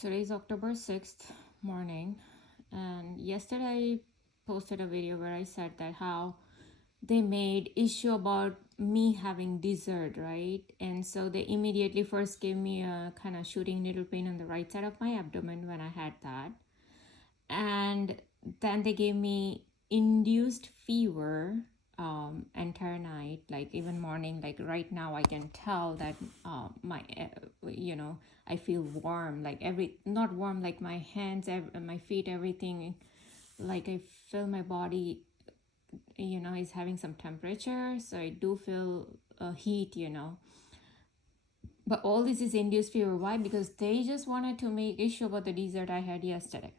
Today's October 6th morning, and yesterday I posted a video where I said that how they made issue about me having dessert, right? And so they immediately first gave me a kind of shooting needle pain on the right side of my abdomen when I had that. And then they gave me induced fever entire night, like even morning, like right now I can tell that I feel warm, like not warm, like my hands, my feet, everything, like I feel my body, is having some temperature, so I do feel heat. But all this is induced fever. Why? Because they just wanted to make issue about the dessert I had yesterday.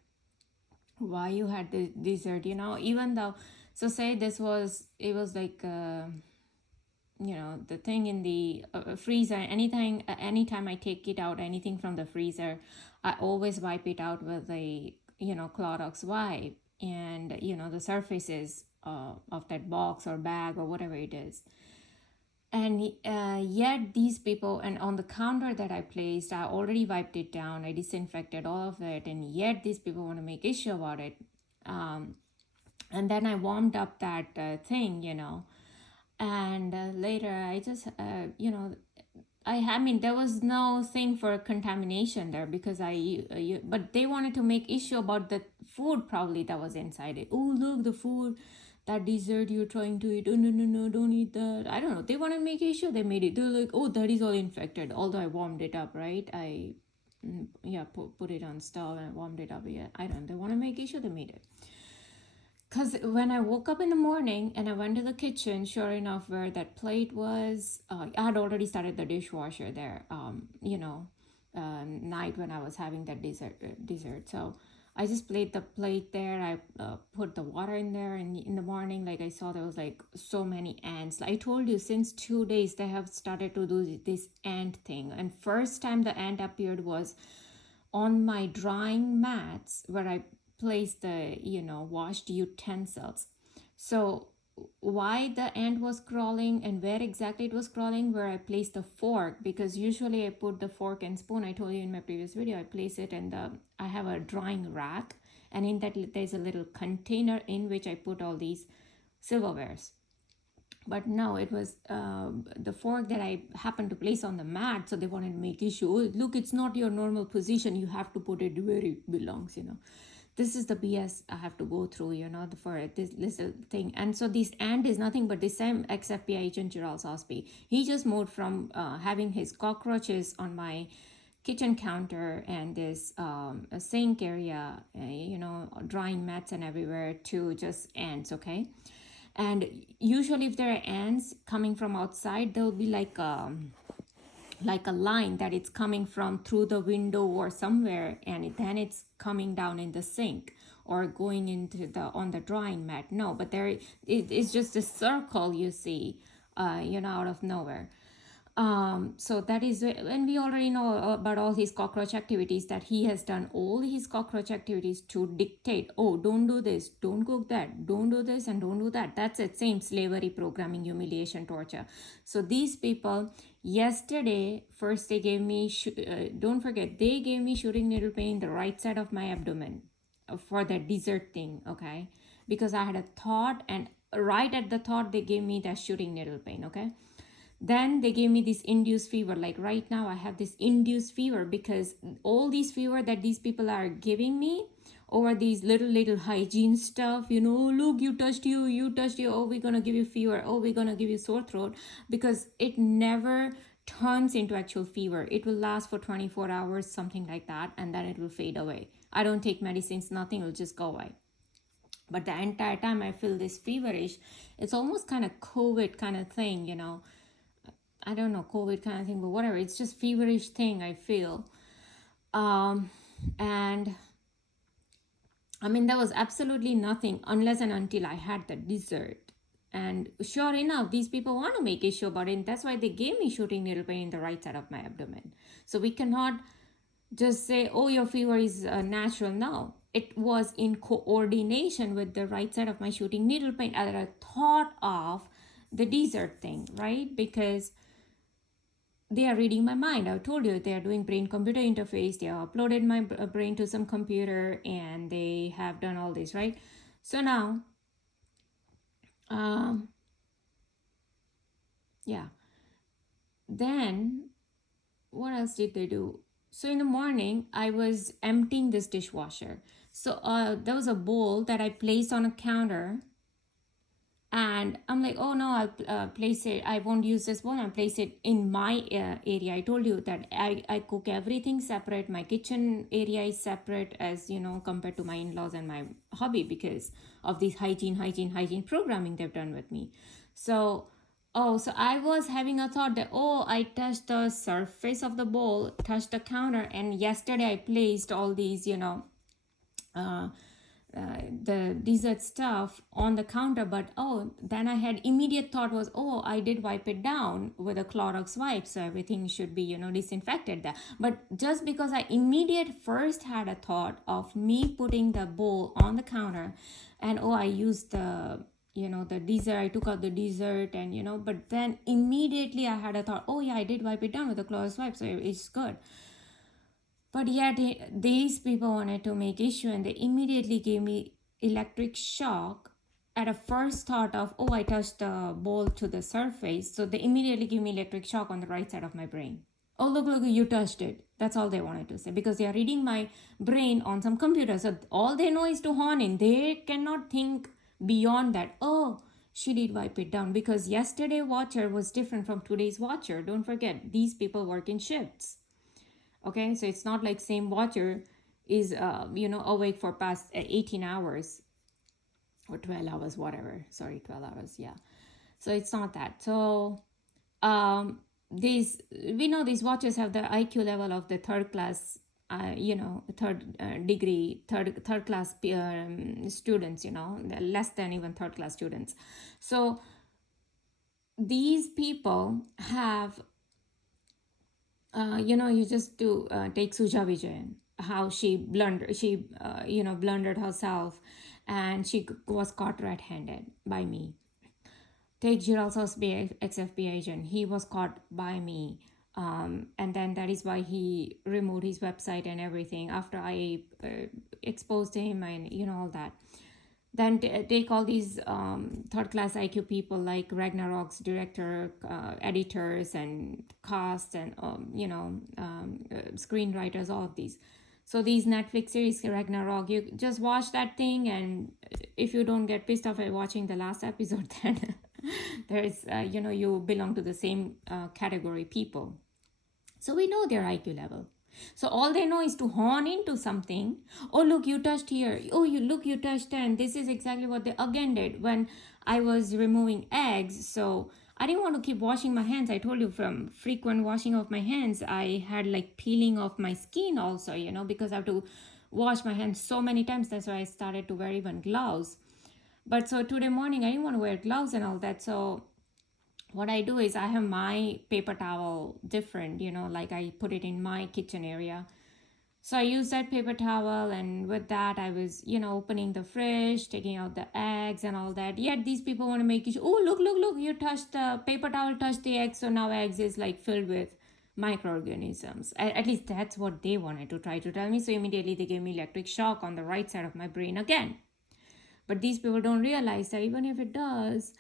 Why you had the dessert, even though, so say it was like the thing in the freezer. Anytime I take it out, anything from the freezer, I always wipe it out with a Clorox wipe, and the surfaces of that box or bag or whatever it is. And yet these people, and on the counter that I placed, I already wiped it down, I disinfected all of it, and yet these people want to make issue about it. And then I warmed up that thing. And later I just I mean, there was no thing for contamination there, because but they wanted to make issue about the food probably that was inside it. Oh, look, the food, that dessert you're trying to eat. Oh, no, no, no, don't eat that. I don't know. They want to make issue. They made it. They're like, oh, that is all infected. Although I warmed it up, right? Put it on stove and warmed it up. Yeah, I don't know. They want to make issue. They made it. Because when I woke up in the morning and I went to the kitchen, sure enough, where that plate was, I had already started the dishwasher there, night when I was having that dessert. So I just played the plate there. I put the water in there, and in the morning, like I saw there was like so many ants. I told you, since 2 days, they have started to do this ant thing. And first time the ant appeared was on my drying mats where I place the washed utensils. So why the ant was crawling and where exactly it was crawling, where I placed the fork, because usually I put the fork and spoon, I told you in my previous video, I place it in I have a drying rack, and in that there's a little container in which I put all these silverwares. But no, it was the fork that I happened to place on the mat, so they wanted to make issue. Oh, look, it's not your normal position, you have to put it where it belongs. This is the BS I have to go through, for this little thing. And so this ant is nothing but the same XFP agent Gerald Sosby. He just moved from having his cockroaches on my kitchen counter and this sink area, drying mats and everywhere, to just ants, okay? And usually if there are ants coming from outside, there'll be like a line that it's coming from through the window or somewhere, and then it's coming down in the sink or going into on the drying mat. No, but it's just a circle you see, out of nowhere. So that is, and we already know about all his cockroach activities, that he has done all his cockroach activities to dictate, oh, don't do this, don't cook that, don't do this, and don't do that. That's it, same slavery, programming, humiliation, torture. So these people, yesterday, first they gave me, don't forget, they gave me shooting needle pain in the right side of my abdomen for the dessert thing, okay? Because I had a thought, and right at the thought, they gave me that shooting needle pain, okay? Then they gave me this induced fever. Like right now I have this induced fever because all these fever that these people are giving me over these little hygiene stuff, look, you touched you, oh, we're gonna give you fever, oh, we're gonna give you sore throat, because it never turns into actual fever. It will last for 24 hours, something like that, and then it will fade away. I don't take medicines, nothing, will just go away. But the entire time I feel this feverish, it's almost kind of COVID kind of thing, I don't know, COVID kind of thing, but whatever. It's just feverish thing I feel. And I mean, there was absolutely nothing unless and until I had the dessert. And sure enough, these people want to make issue about it. And that's why they gave me shooting needle pain in the right side of my abdomen. So we cannot just say, oh, your fever is natural. No, it was in coordination with the right side of my shooting needle pain that I thought of the dessert thing, right? Because they are reading my mind. I told you they are doing brain computer interface. They have uploaded my brain to some computer, and they have done all this, right? So now, um, yeah. Then what else did they do? So in the morning, I was emptying this dishwasher. So there was a bowl that I placed on a counter, and I'm like, oh no, I'll place it, I won't use this bowl, I'll place it in my area. I told you that I cook everything separate. My kitchen area is separate, as you know, compared to my in-laws and my hubby, because of this hygiene programming they've done with me. So so I was having a thought that, oh, I touched the surface of the bowl, touched the counter, and yesterday I placed all these, uh, the dessert stuff on the counter. But then I had immediate thought was, oh, I did wipe it down with a Clorox wipe, so everything should be, disinfected there. But just because I immediate first had a thought of me putting the bowl on the counter, and I used the dessert, I took out the dessert, and but then immediately I had a thought, oh yeah, I did wipe it down with a Clorox wipe, so it's good. But yet these people wanted to make issue, and they immediately gave me electric shock at a first thought of, oh, I touched the bowl to the surface. So they immediately give me electric shock on the right side of my brain. Oh, look, you touched it. That's all they wanted to say, because they are reading my brain on some computer. So all they know is to horn in. They cannot think beyond that. Oh, she did wipe it down, because yesterday watcher was different from today's watcher. Don't forget, these people work in shifts. Okay, so it's not like same watcher is awake for past 18 hours or 12 hours, whatever. Sorry, 12 hours. Yeah. So it's not that. So we know these watchers have the IQ level of the third class, degree, third class students, less than even third class students. So these people have you just do take Suja Vijayan, how she blundered herself, and she was caught red-handed by me. Take Giralso's ex-FBI agent, he was caught by me, and then that is why he removed his website and everything after I exposed him, and all that. Then take all these third class IQ people like Ragnarok's director, editors, and cast, and screenwriters, all of these. So these Netflix series, Ragnarok, you just watch that thing, and if you don't get pissed off at watching the last episode, then there's you belong to the same category people. So we know their IQ level. So all they know is to horn into something. Oh, look, you touched here. Oh, you touched there. And this is exactly what they again did when I was removing eggs. So I didn't want to keep washing my hands. I told you, from frequent washing of my hands, I had like peeling of my skin also, because I have to wash my hands so many times. That's why I started to wear even gloves. But so today morning, I didn't want to wear gloves and all that. So what I do is I have my paper towel different, like I put it in my kitchen area. So I use that paper towel, and with that I was, opening the fridge, taking out the eggs and all that. Yet these people want to make it, oh, look, you touched the paper towel, touched the eggs, so now eggs is like filled with microorganisms. At least that's what they wanted to try to tell me. So immediately they gave me electric shock on the right side of my brain again. But these people don't realize that even if it does,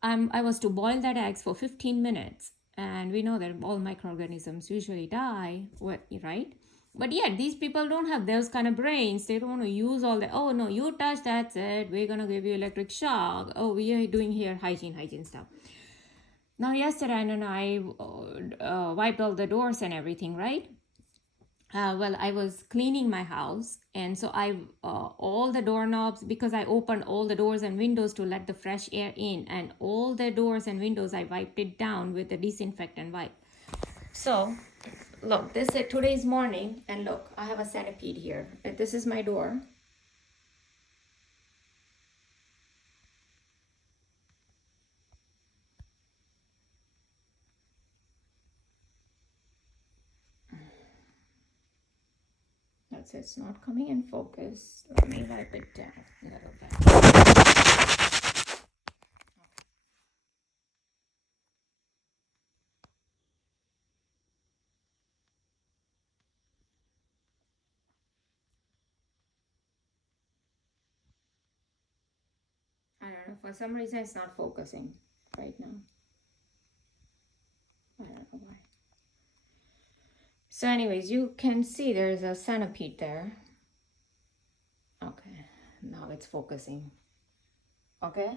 I was to boil that eggs for 15 minutes, and we know that all microorganisms usually die, right? But yet these people don't have those kind of brains. They don't want to use all that. Oh no, you touch, that's it, we're gonna give you electric shock. Oh, we are doing here hygiene stuff. Now yesterday, I wiped all the doors and everything, right? I was cleaning my house, and so I all the doorknobs, because I opened all the doors and windows to let the fresh air in, and all the doors and windows I wiped it down with the disinfectant wipe. So look, this is today's morning, and look, I have a centipede here. This is my door. It's not coming in focus. Let me wipe it down a little bit. don't know. For some reason, it's not focusing right now. I don't know why. So anyways, you can see there's a centipede there. Okay, now it's focusing. Okay.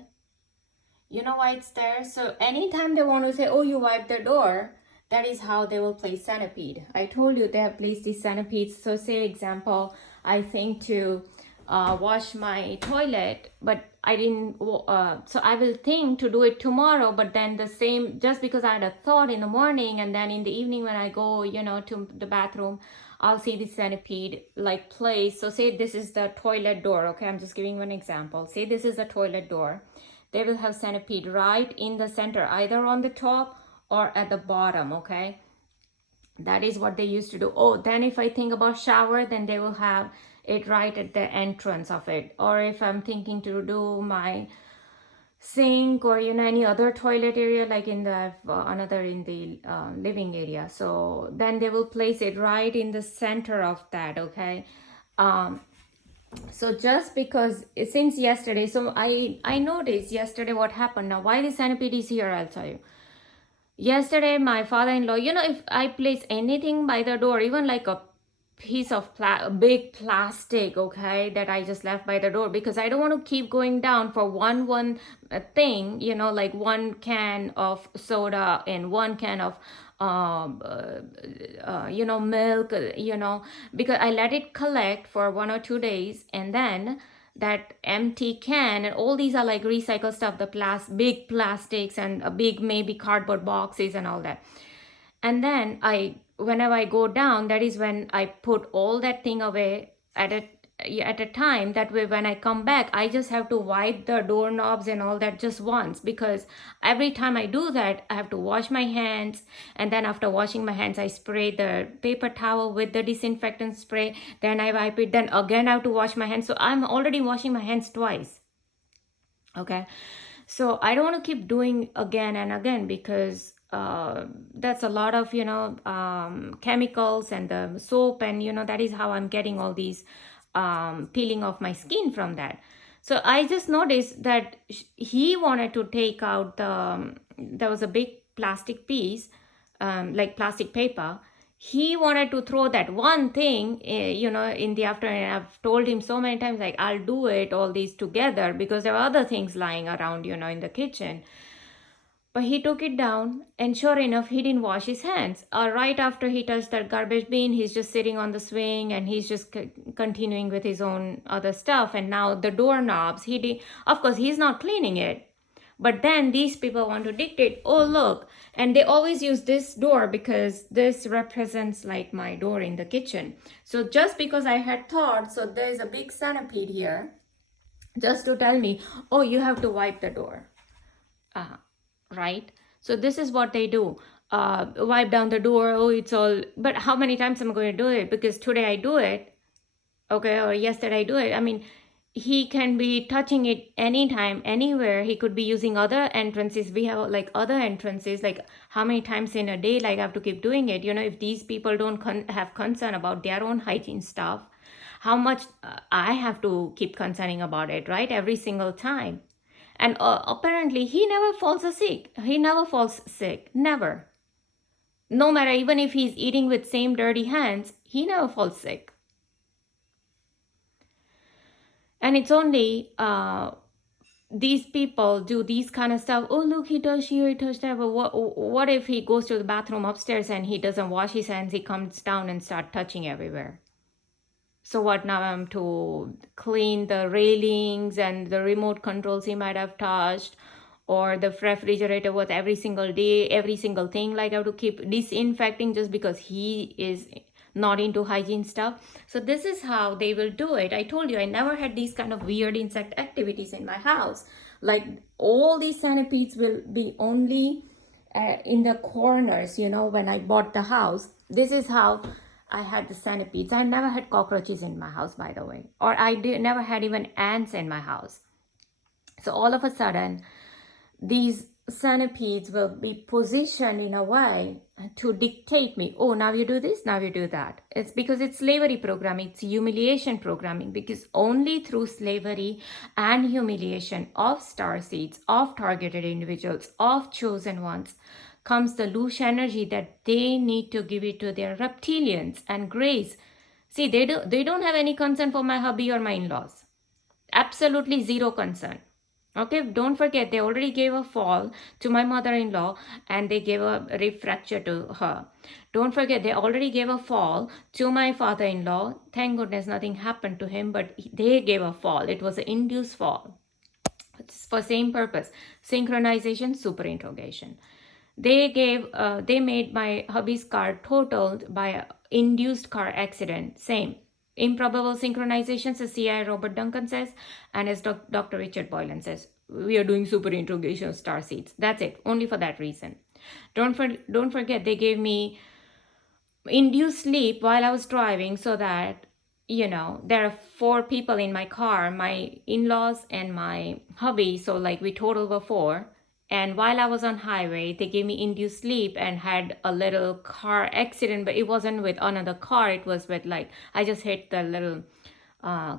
You know why it's there? So anytime they want to say, oh, you wiped the door, that is how they will place centipede. I told you they have placed these centipedes. So say example, I think to wash my toilet, but I didn't, so I will think to do it tomorrow, but then the same, just because I had a thought in the morning and then in the evening when I go, to the bathroom, I'll see the centipede like place. So say this is the toilet door. Okay, I'm just giving one example. Say this is the toilet door. They will have centipede right in the center, either on the top or at the bottom. Okay, that is what they used to do. Oh, then if I think about shower, then they will have it right at the entrance of it. Or if I'm thinking to do my sink or any other toilet area, like in the another in the living area, so then they will place it right in the center of that. Okay. So just because since yesterday, so I noticed yesterday what happened. Now why the centipede is here, I'll tell you. Yesterday my father-in-law, if I place anything by the door, even like a piece of big plastic, okay, that I just left by the door, because I don't want to keep going down for one thing, like one can of soda and one can of milk, because I let it collect for 1 or 2 days, and then that empty can, and all these are like recycled stuff, the big plastics and a big maybe cardboard boxes and all that. And then whenever I go down, that is when I put all that thing away at a time. That way when I come back, I just have to wipe the doorknobs and all that just once, because every time I do that, I have to wash my hands, and then after washing my hands, I spray the paper towel with the disinfectant spray, then I wipe it, then again I have to wash my hands. So I'm already washing my hands twice. Okay, so I don't want to keep doing again and again, because that's a lot of chemicals and the soap, and that is how I'm getting all these peeling off my skin from that. So I just noticed that he wanted to take out there was a big plastic piece, like plastic paper. He wanted to throw that one thing, in the afternoon. I've told him so many times, like, I'll do it, all these together, because there were other things lying around, in the kitchen. But he took it down, and sure enough, he didn't wash his hands. Right after he touched that garbage bin, he's just sitting on the swing, and he's just continuing with his own other stuff. And now the doorknobs, of course, he's not cleaning it. But then these people want to dictate, oh, look. And they always use this door because this represents like my door in the kitchen. So just because I had thought, so there's a big centipede here, just to tell me, oh, you have to wipe the door. Right? So this is what they do. Wipe down the door. Oh, it's all. But how many times am I going to do it? Because today I do it. Okay. Or yesterday I do it. I mean, he can be touching it anytime, anywhere. He could be using other entrances. We have like other entrances, like how many times in a day, like I have to keep doing it. If these people don't have concern about their own hygiene stuff, how much I have to keep concerning about it, right? Every single time. And apparently he never falls sick. He never falls sick. Never. No matter, even if he's eating with same dirty hands, he never falls sick. And it's only these people do these kind of stuff. Oh, look, he touched here, he touched there. But what if he goes to the bathroom upstairs and he doesn't wash his hands? He comes down and start touching everywhere. So what, now I'm to clean the railings and the remote controls he might have touched, or the refrigerator with every single day, every single thing, like I have to keep disinfecting just because he is not into hygiene stuff. So this is how they will do it. I told you I never had these kind of weird insect activities in my house. Like all these centipedes will be only in the corners, when I bought the house. This is how I had the centipedes. I never had cockroaches in my house, by the way. Or I never had even ants in my house. So all of a sudden, these centipedes will be positioned in a way to dictate me. Oh, now you do this, now you do that. It's because it's slavery programming, it's humiliation programming, because only through slavery and humiliation of star seeds, of targeted individuals, of chosen ones, comes the loose energy that they need to give it to their reptilians and grace. See, they don't have any concern for my hubby or my in-laws. Absolutely zero concern. Okay, don't forget, they already gave a fall to my mother-in-law and they gave a rib fracture to her. Don't forget, they already gave a fall to my father-in-law. Thank goodness nothing happened to him, but they gave a fall. It was an induced fall. It's for same purpose. Synchronization, super interrogation. They made my hubby's car totaled by an induced car accident. Same. Improbable synchronizations, as CI Robert Duncan says, and as Dr. Richard Boylan says, we are doing super interrogation star seeds. That's it. Only for that reason. Don't forget, they gave me induced sleep while I was driving, so that there are 4 people in my car, my in-laws and my hubby, so like we total were 4. And while I was on highway, they gave me induced sleep and had a little car accident, but it wasn't with another car. It was with, like, I just hit the little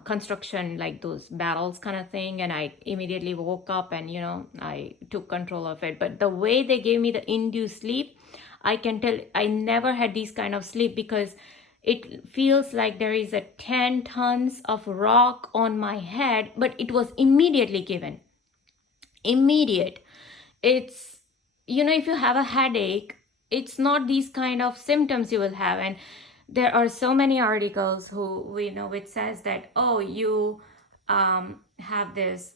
construction, like those barrels kind of thing, and I immediately woke up and I took control of it. But the way they gave me the induced sleep, I can tell I never had these kind of sleep, because it feels like there is a 10 tons of rock on my head, but it was immediately given. Immediate. It's, if you have a headache, it's not these kind of symptoms you will have. And there are so many articles which says that, oh, you have this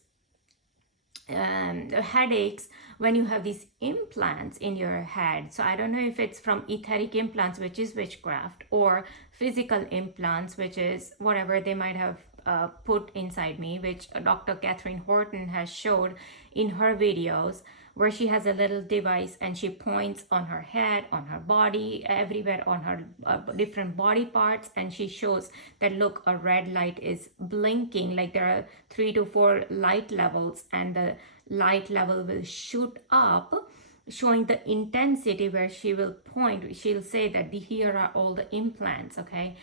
headaches when you have these implants in your head. So I don't know if it's from etheric implants, which is witchcraft, or physical implants, which is whatever they might have put inside me, which Dr. Catherine Horton has showed in her videos, where she has a little device and she points on her head, on her body, everywhere on her different body parts, and she shows that, look, a red light is blinking, like there are 3 to 4 light levels, and the light level will shoot up, showing the intensity, where she will point, she'll say that here are all the implants. Okay,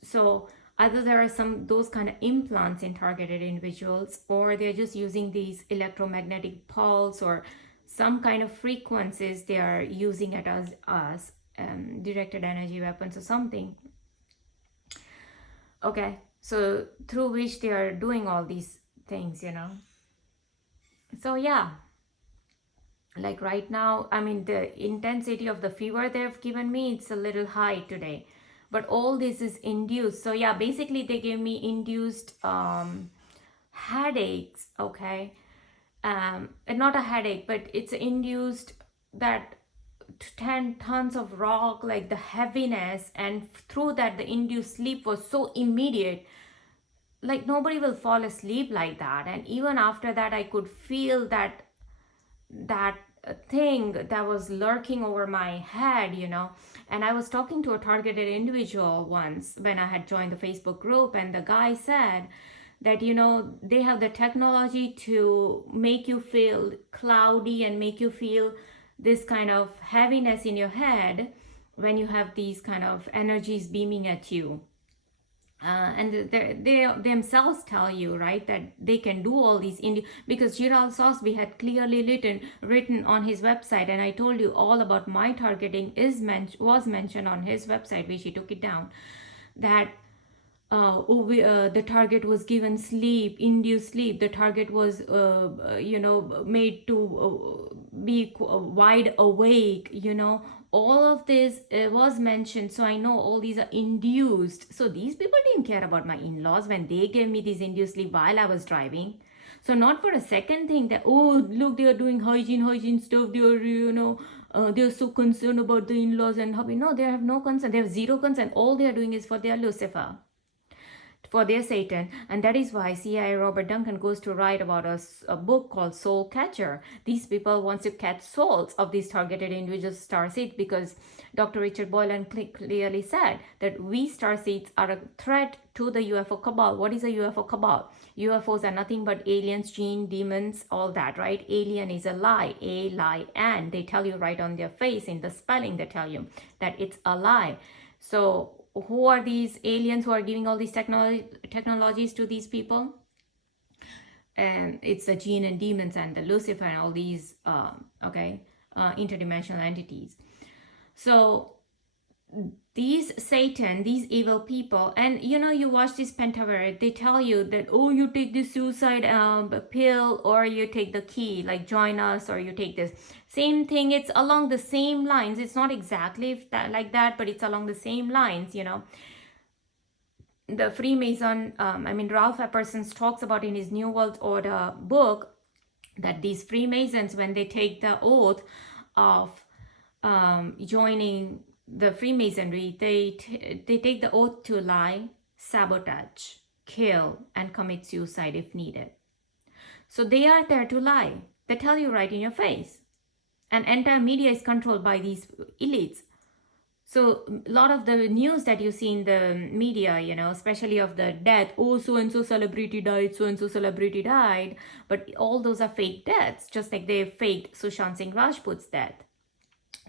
so either there are those kind of implants in targeted individuals, or they're just using these electromagnetic pulse or some kind of frequencies they are using it as directed energy weapons or something. Okay, so through which they are doing all these things, So yeah, like right now, I mean, the intensity of the fever they've given me, it's a little high today. But all this is induced. So yeah, basically they gave me induced headaches, okay? Not a headache, but it's induced that 10 tons of rock, like the heaviness, and through that the induced sleep was so immediate. Like nobody will fall asleep like that. And even after that, I could feel that thing that was lurking over my head, And I was talking to a targeted individual once when I had joined the Facebook group, and the guy said that they have the technology to make you feel cloudy and make you feel this kind of heaviness in your head when you have these kind of energies beaming at you. And they themselves tell you, right, that they can do all these because Gerald Sosby had clearly written on his website, and I told you all about my targeting was mentioned on his website, which he took it down, that the target was given sleep, induced sleep. The target was, made to be wide awake, All of this was mentioned. So I know all these are induced. So these people didn't care about my in-laws when they gave me this induced sleep while I was driving. So not for a second think that, oh, look, they are doing hygiene stuff. They are, they're so concerned about the in-laws and hubby. No, they have no concern. They have zero concern. All they are doing is for their Lucifer. for their Satan. And that is why CIA Robert Duncan goes to write about a book called Soul Catcher. These people wants to catch souls of these targeted individuals, starseeds, because Dr. Richard Boylan clearly said that we starseeds are a threat to the UFO cabal. What is a UFO cabal? UFOs are nothing but aliens, jinn, demons, all that, right? Alien is a lie, A-lie-N. They tell you right on their face in the spelling, they tell you that it's a lie. So who are these aliens who are giving all these technologies to these people? And it's the jinn and demons and the Lucifer and all these, interdimensional entities. So these Satan, these evil people, and you watch this pentaverate, they tell you that, oh, you take this suicide pill, or you take the key, like join us, or you take this. Same thing, it's along the same lines. It's not exactly like that, but it's along the same lines, The Freemason, Ralph Epperson talks about in his New World Order book that these Freemasons, when they take the oath of joining the Freemasonry, they take the oath to lie, sabotage, kill, and commit suicide if needed. So they are there to lie. They tell you right in your face. And entire media is controlled by these elites. So a lot of the news that you see in the media, especially of the death, oh, so-and-so celebrity died, so-and-so celebrity died, but all those are fake deaths, just like they faked Sushant Singh Rajput's death.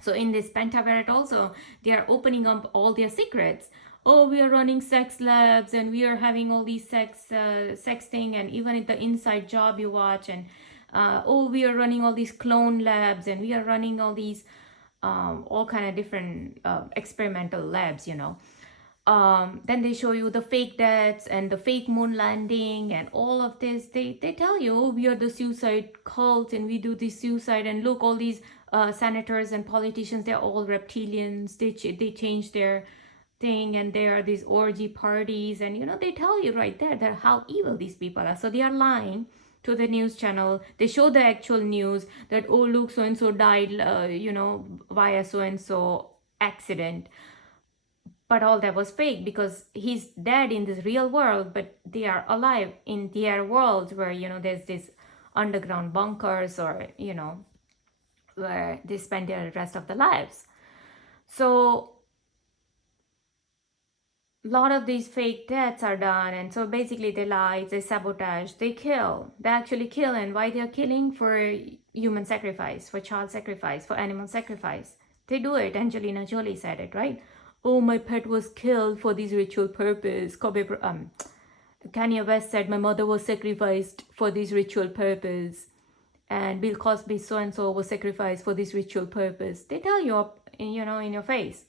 So in this pentaverate also, they are opening up all their secrets. Oh, we are running sex labs, and we are having all these sexting, and even at the Inside Job you watch, and we are running all these clone labs, and we are running all these all kind of different experimental labs, Then they show you the fake deaths and the fake moon landing and all of this. They tell you, oh, we are the suicide cult, and we do this suicide, and look, all these senators and politicians, they're all reptilians. They change their thing, and there are these orgy parties, and they tell you right there that how evil these people are. So they are lying to the news channel. They show the actual news that, oh, look, so and so died via so and so accident, but all that was fake, because he's dead in this real world, but they are alive in their worlds where there's this underground bunkers, or where they spend their rest of their lives. So a lot of these fake deaths are done, and so basically they lie, they sabotage, they kill. They actually kill. And why they're killing? For human sacrifice, for child sacrifice, for animal sacrifice. They do it. Angelina Jolie said it, right? Oh, my pet was killed for this ritual purpose. Kanye West said, my mother was sacrificed for this ritual purpose. And Bill Cosby so-and-so was sacrificed for this ritual purpose. They tell you up, in your face.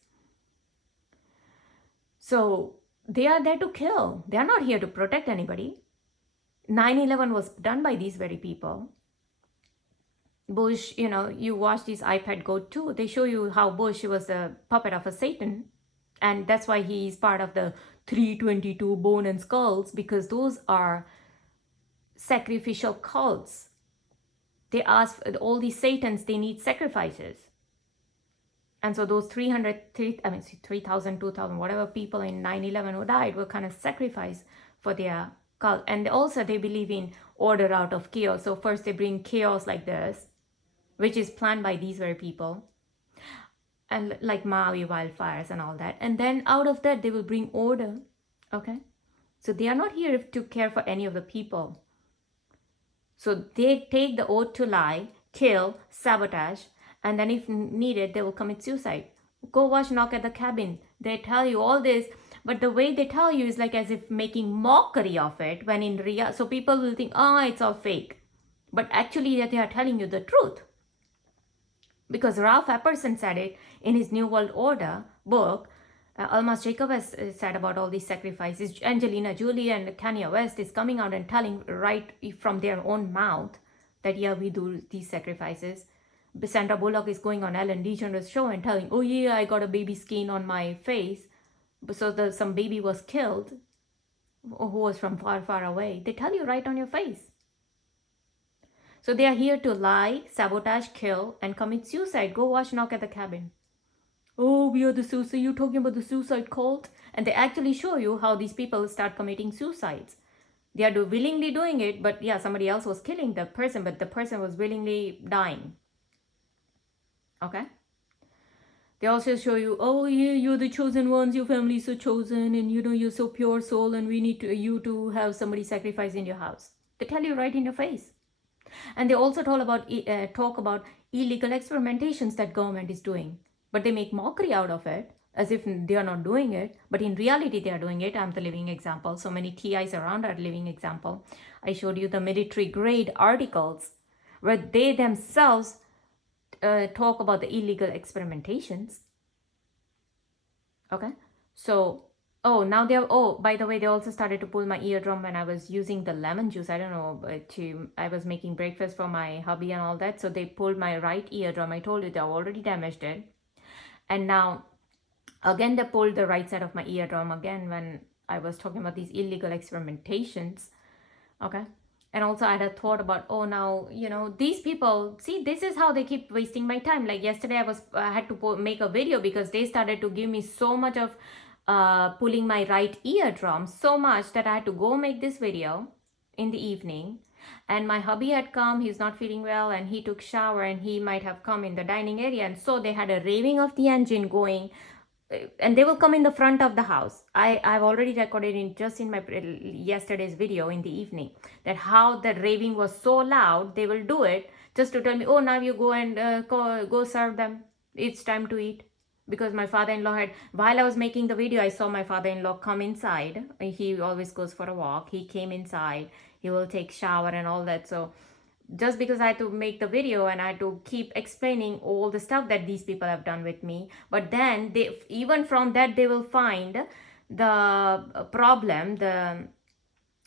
So they are there to kill. They are not here to protect anybody. 9/11 was done by these very people. Bush, you watch these iPad Go too. They show you how Bush was a puppet of a Satan. And that's why he's part of the 322 bone and skulls, because those are sacrificial cults. They ask all these Satans, they need sacrifices. And so those 3,000, 2,000, whatever people in 9/11 who died were kind of sacrificed for their cult. And also they believe in order out of chaos. So first they bring chaos like this, which is planned by these very people, and like Maui wildfires and all that. And then out of that, they will bring order. Okay? So they are not here to care for any of the people. So they take the oath to lie, kill, sabotage, and then if needed, they will commit suicide. Go watch Knock at the Cabin. They tell you all this, but the way they tell you is like as if making mockery of it, when in real, so people will think, oh, it's all fake. But actually they are telling you the truth. Because Ralph Epperson said it in his New World Order book. Almas Jacob has said about all these sacrifices. Angelina Jolie and Kanye West is coming out and telling right from their own mouth that, yeah, we do these sacrifices. Sandra Bullock is going on Ellen DeGeneres' show and telling, oh yeah, I got a baby skin on my face. So some baby was killed who was from far, far away. They tell you right on your face. So they are here to lie, sabotage, kill, and commit suicide. Go watch Knock at the Cabin. oh, we are the suicide, you're talking about the suicide cult. And they actually show you how these people start committing suicides. They are willingly doing it, but yeah, somebody else was killing the person, but the person was willingly dying. Okay. They also show you, oh yeah, you're the chosen ones, your family is so chosen, and you know you're so pure soul, and we need you to have somebody sacrifice in your house. They tell you right in your face. And they also talk about illegal experimentations that government is doing, but they make mockery out of it as if they are not doing it, but in reality they are doing it. I'm the living example. So many TIs around are living example. I showed you the military grade articles where they themselves talk about the illegal experimentations. Okay. So, oh, now they're, oh, by the way, they also started to pull my eardrum when I was using the lemon juice. I don't know, I was making breakfast for my hubby and all that. So they pulled my right eardrum. I told you they already damaged it. And now, again, they pulled the right side of my eardrum again when I was talking about these illegal experimentations. Okay. And also I had a thought about, oh, now, you know, these people, see, this is how they keep wasting my time. Like yesterday I had to make a video because they started to give me so much of pulling my right eardrum, so much that I had to go make this video in the evening. And my hubby had come, he's not feeling well, and he took shower, and he might have come in the dining area, and so they had a raving of the engine going, and they will come in the front of the house. I've already recorded in my yesterday's video in the evening that how the raving was so loud. They will do it just to tell me, oh, now you go and go serve them, it's time to eat. Because my father-in-law had, while I was making the video, I saw my father-in-law come inside. He always goes for a walk. He came inside, he will take shower and all that. So just because I had to make the video and I had to keep explaining all the stuff that these people have done with me, but then they, even from that, they will find the problem, the,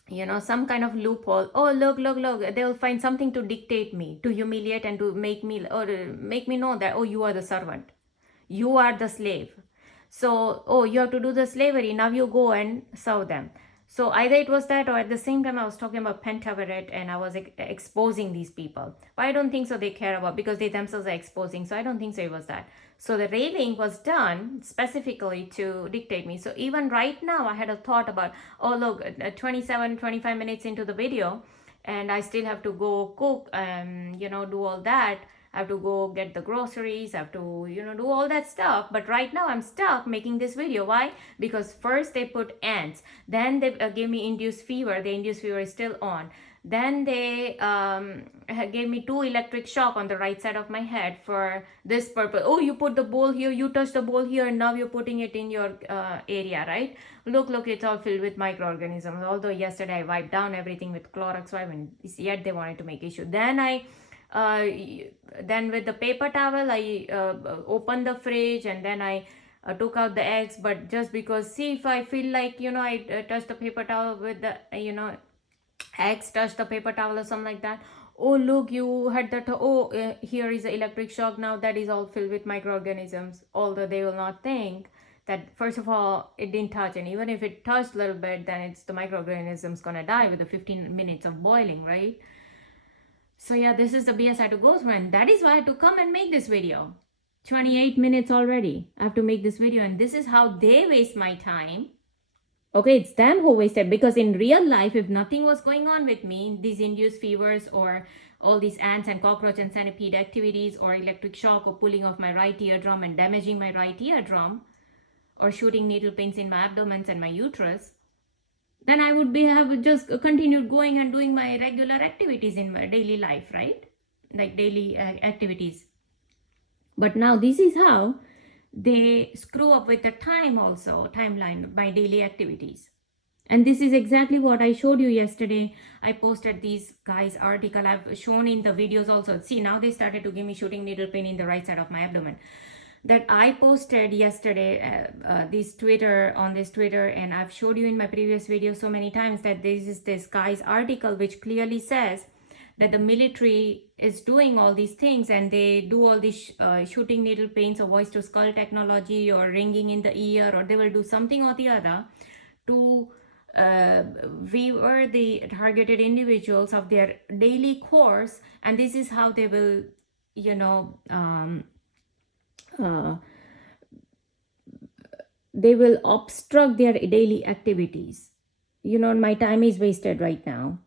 you know, some kind of loophole. Oh, look, they will find something to dictate me, to humiliate, and to make me, or make me know that, oh, you are the servant, you are the slave. So, oh, you have to do the slavery, now you go and serve them. So either it was that, or at the same time I was talking about pentaveret and I was exposing these people. But I don't think so they care about, because they themselves are exposing. So I don't think so it was that. So the raving was done specifically to dictate me. So even right now I had a thought about, oh look, 25 minutes into the video, and I still have to go cook and, you know, do all that. I have to go get the groceries, I have to, you know, do all that stuff. But right now I'm stuck making this video. Why? Because first they put ants, then they gave me induced fever. The induced fever is still on. Then they gave me 2 electric shock on the right side of my head for this purpose. Oh, you put the bowl here, you touch the bowl here, and now you're putting it in your area, right? Look, it's all filled with microorganisms. Although yesterday I wiped down everything with Clorox wipe, and yet they wanted to make issue. Then with the paper towel I opened the fridge, and then I took out the eggs. But just because, see, if I feel like, you know, I touch the paper towel with the, you know, eggs touch the paper towel or something like that, oh look, you had that, oh, here is the electric shock, now that is all filled with microorganisms. Although they will not think that, first of all, it didn't touch, and even if it touched a little bit, then it's the microorganisms gonna die with the 15 minutes of boiling, right? So yeah, this is the BS I had to go through, and that is why I had to come and make this video. 28 minutes already I have to make this video, and this is how they waste my time. Okay, it's them who wasted, because in real life, if nothing was going on with me, these induced fevers or all these ants and cockroach and centipede activities, or electric shock, or pulling off my right eardrum and damaging my right eardrum, or shooting needle pins in my abdomen and my uterus, then I would have just continued going and doing my regular activities in my daily life, right? Like daily activities. But now this is how they screw up with the timeline, my daily activities. And this is exactly what I showed you yesterday. I posted these guys' article. I've shown in the videos also. See, now they started to give me shooting needle pain in the right side of my abdomen. That I posted yesterday on this Twitter, and I've showed you in my previous video so many times that this guy's article which clearly says that the military is doing all these things, and they do all these shooting needle pains or voice to skull technology or ringing in the ear, or they will do something or the other to weaver the targeted individuals of their daily course. And this is how they will, you know, they will obstruct their daily activities. My time is wasted right now.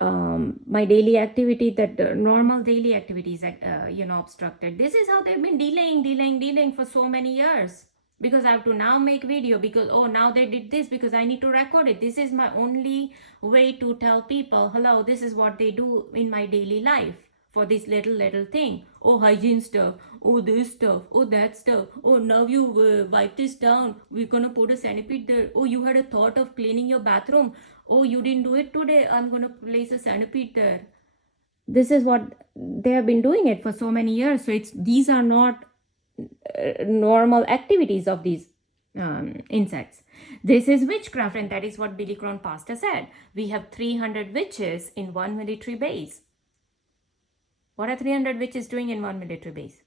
My daily activity, that normal daily activities, obstructed. This is how they've been delaying for so many years, because I have to now make video, because oh, now they did this, because I need to record it. This is my only way to tell people, hello, this is what they do in my daily life for this little thing. Oh, hygiene stuff. Oh, this stuff. Oh, that stuff. Oh, now you wipe this down, we're gonna put a centipede there. Oh, you had a thought of cleaning your bathroom. Oh, you didn't do it today, I'm gonna place a centipede there. This is what they have been doing it for so many years. So these are not normal activities of these insects. This is witchcraft, and that is what Billy Crone Pastor said. We have 300 witches in one military base. What are 300 witches doing in one military base?